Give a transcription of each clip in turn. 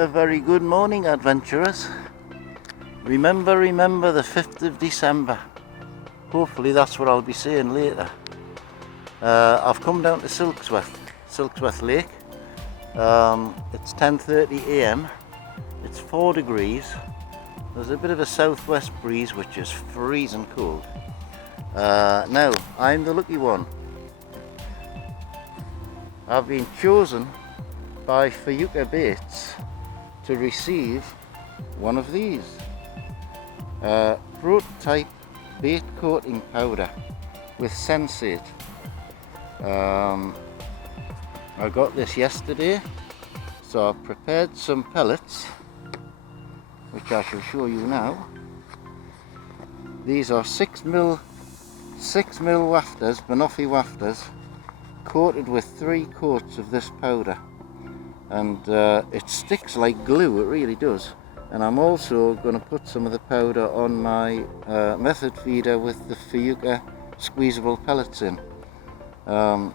A very good morning, adventurers. Remember the 5th of December. Hopefully that's what I'll be saying later. I've come down to Silksworth Lake. It's 10:30 AM. It's 4 degrees. There's a bit of a southwest breeze which is freezing cold. Now, I'm the lucky one. I've been chosen by Fjuka Baits to receive one of these. Prototype bait coating powder with sensate. I got this yesterday, so I've prepared some pellets which I shall show you now. These are 6mm wafters, Banoffee wafters, coated with 3 coats of this powder, and it sticks like glue, it really does. And I'm also going to put some of the powder on my method feeder with the Fjuka squeezable pellets in. Now,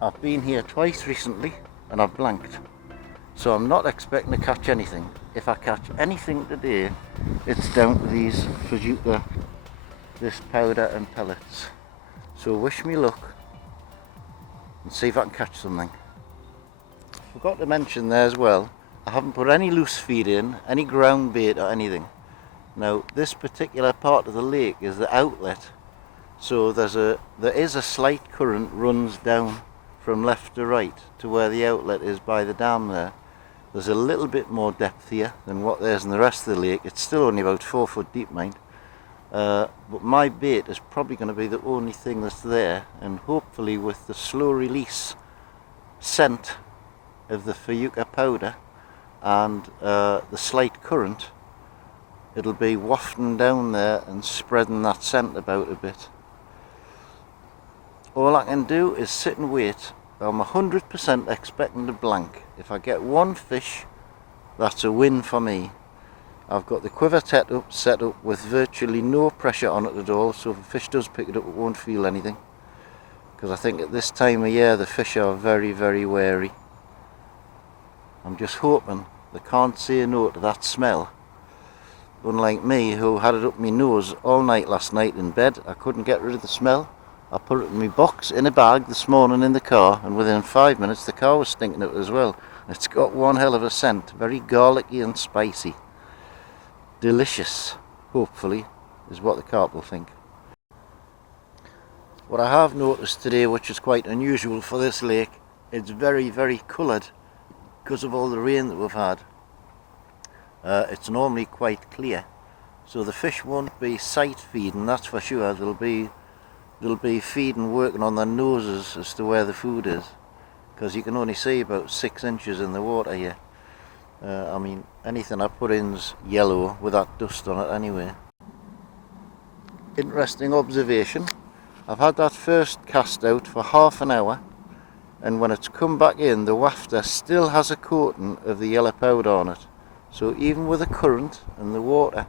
I've been here twice recently and I've blanked, so I'm not expecting to catch anything. If I catch anything today, it's down to these Fjuka, this powder and pellets. So wish me luck and see if I can catch something. Forgot to mention there as well, I haven't put any loose feed in, any ground bait or anything. Now, this particular part of the lake is the outlet, so there is a slight current runs down from left to right to where the outlet is by the dam there. There's a little bit more depth here than what there's in the rest of the lake. It's still only about 4 foot deep, mind. But my bait is probably going to be the only thing that's there, and hopefully with the slow release scent of the Fjuka powder and the slight current, it'll be wafting down there and spreading that scent about a bit. All I can do is sit and wait. I'm 100% expecting to blank. If I get one fish, that's a win for me. I've got the quiver set up with virtually no pressure on it at all, so if a fish does pick it up, it won't feel anything. Because I think at this time of year the fish are very, very wary. I'm just hoping they can't say no to that smell. Unlike me, who had it up my nose all night last night in bed, I couldn't get rid of the smell. I put it in my box in a bag this morning in the car, and within 5 minutes the car was stinking it as well. It's got one hell of a scent, very garlicky and spicy. Delicious, hopefully, is what the carp will think. What I have noticed today, which is quite unusual for this lake, it's very, very coloured because of all the rain that we've had. It's normally quite clear, so the fish won't be sight feeding, that's for sure. They'll be feeding, working on their noses as to where the food is, because you can only see about 6 inches in the water here. I mean, anything I put in's yellow with that dust on it anyway. Interesting observation. I've had that first cast out for half an hour, and when it's come back in, the wafter still has a coating of the yellow powder on it. So even with the current and the water,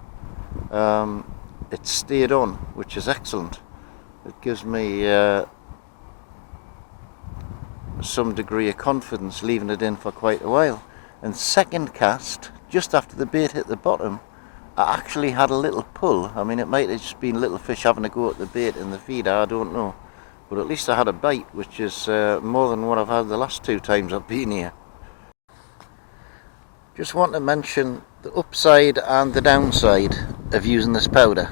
it stayed on, which is excellent. It gives me some degree of confidence leaving it in for quite a while. And second cast, just after the bait hit the bottom, I actually had a little pull. I mean, it might have just been little fish having a go at the bait in the feeder, I don't know. But at least I had a bite, which is more than what I've had the last 2 times I've been here. Just want to mention the upside and the downside of using this powder.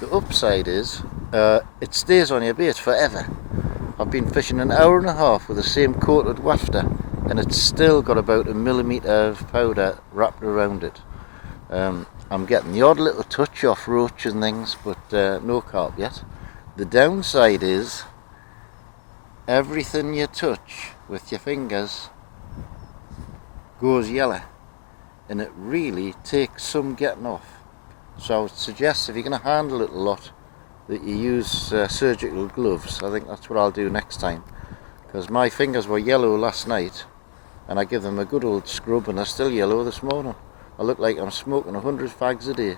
The upside is it stays on your bait forever. I've been fishing an hour and a half with the same coated wafter, and it's still got about 1 millimetre of powder wrapped around it. I'm getting the odd little touch off roach and things, but no carp yet. The downside is everything you touch with your fingers goes yellow, and it really takes some getting off. So I would suggest, if you're going to handle it a lot, that you use surgical gloves. I think that's what I'll do next time, because my fingers were yellow last night and I give them a good old scrub and they're still yellow this morning. I look like I'm smoking 100 fags a day.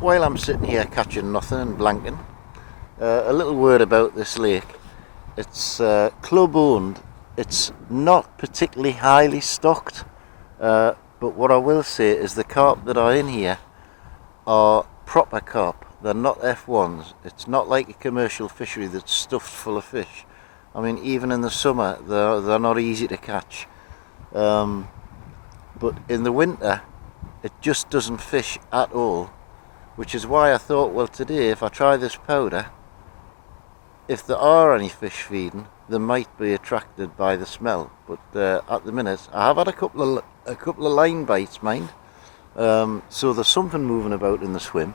While I'm sitting here catching nothing and blanking, a little word about this lake. It's club owned it's not particularly highly stocked, but what I will say is the carp that are in here are proper carp. They're not F1s. It's not like a commercial fishery that's stuffed full of fish. I mean, even in the summer, they're not easy to catch. But in the winter, it just doesn't fish at all, which is why I thought, well, today, if I try this powder, if there are any fish feeding, they might be attracted by the smell. But at the minute, I have had a couple of line bites, mind. So there's something moving about in the swim.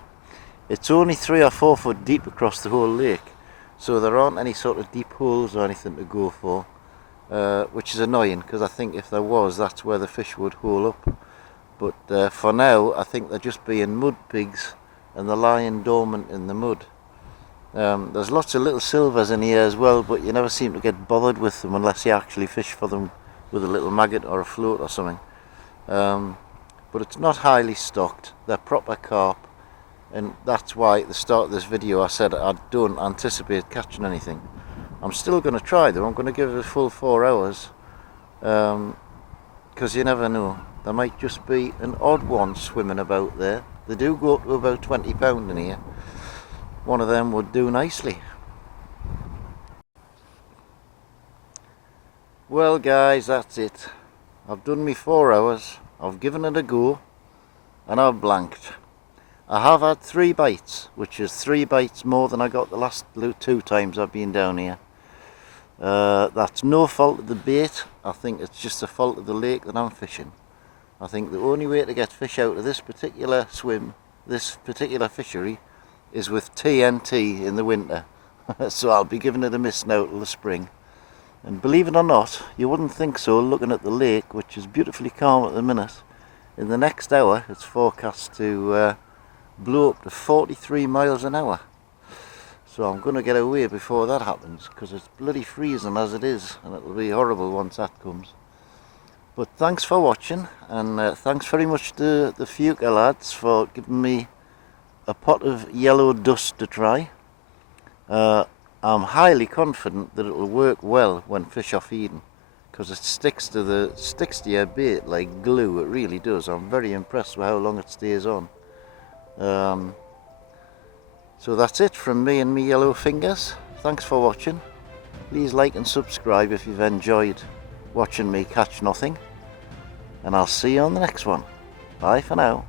It's only 3 or 4 foot deep across the whole lake, so there aren't any sort of deep holes or anything to go for, which is annoying, because I think if there was, that's where the fish would hole up. But for now, I think they're just being mud pigs, and they're lying dormant in the mud. There's lots of little silvers in here as well, but you never seem to get bothered with them unless you actually fish for them with a little maggot or a float or something. But it's not highly stocked. They're proper carp, and that's why at the start of this video I said I don't anticipate catching anything. I'm still going to try though. I'm going to give it a full 4 hours, because you never know. There might just be an odd one swimming about there. They do go up to about £20 in here. One of them would do nicely. Well guys, that's it. I've done me 4 hours. I've given it a go, and I've blanked. I have had 3 bites, which is 3 bites more than I got the last 2 times I've been down here. That's no fault of the bait. I think it's just a fault of the lake that I'm fishing. I think the only way to get fish out of this particular swim, this particular fishery, is with TNT in the winter. So I'll be giving it a miss now till the spring. And believe it or not, you wouldn't think so looking at the lake, which is beautifully calm at the minute. In the next hour, it's forecast to blow up to 43 miles an hour. So I'm going to get away before that happens, because it's bloody freezing as it is, and it'll be horrible once that comes. But thanks for watching, and thanks very much to the Fjuka lads for giving me a pot of yellow dust to try. I'm highly confident that it will work well when fish are feeding, because it sticks to your bait like glue. It really does. I'm very impressed with how long it stays on. So that's it from me and me yellow fingers. Thanks for watching. Please like and subscribe if you've enjoyed watching me catch nothing, and I'll see you on the next one. Bye for now.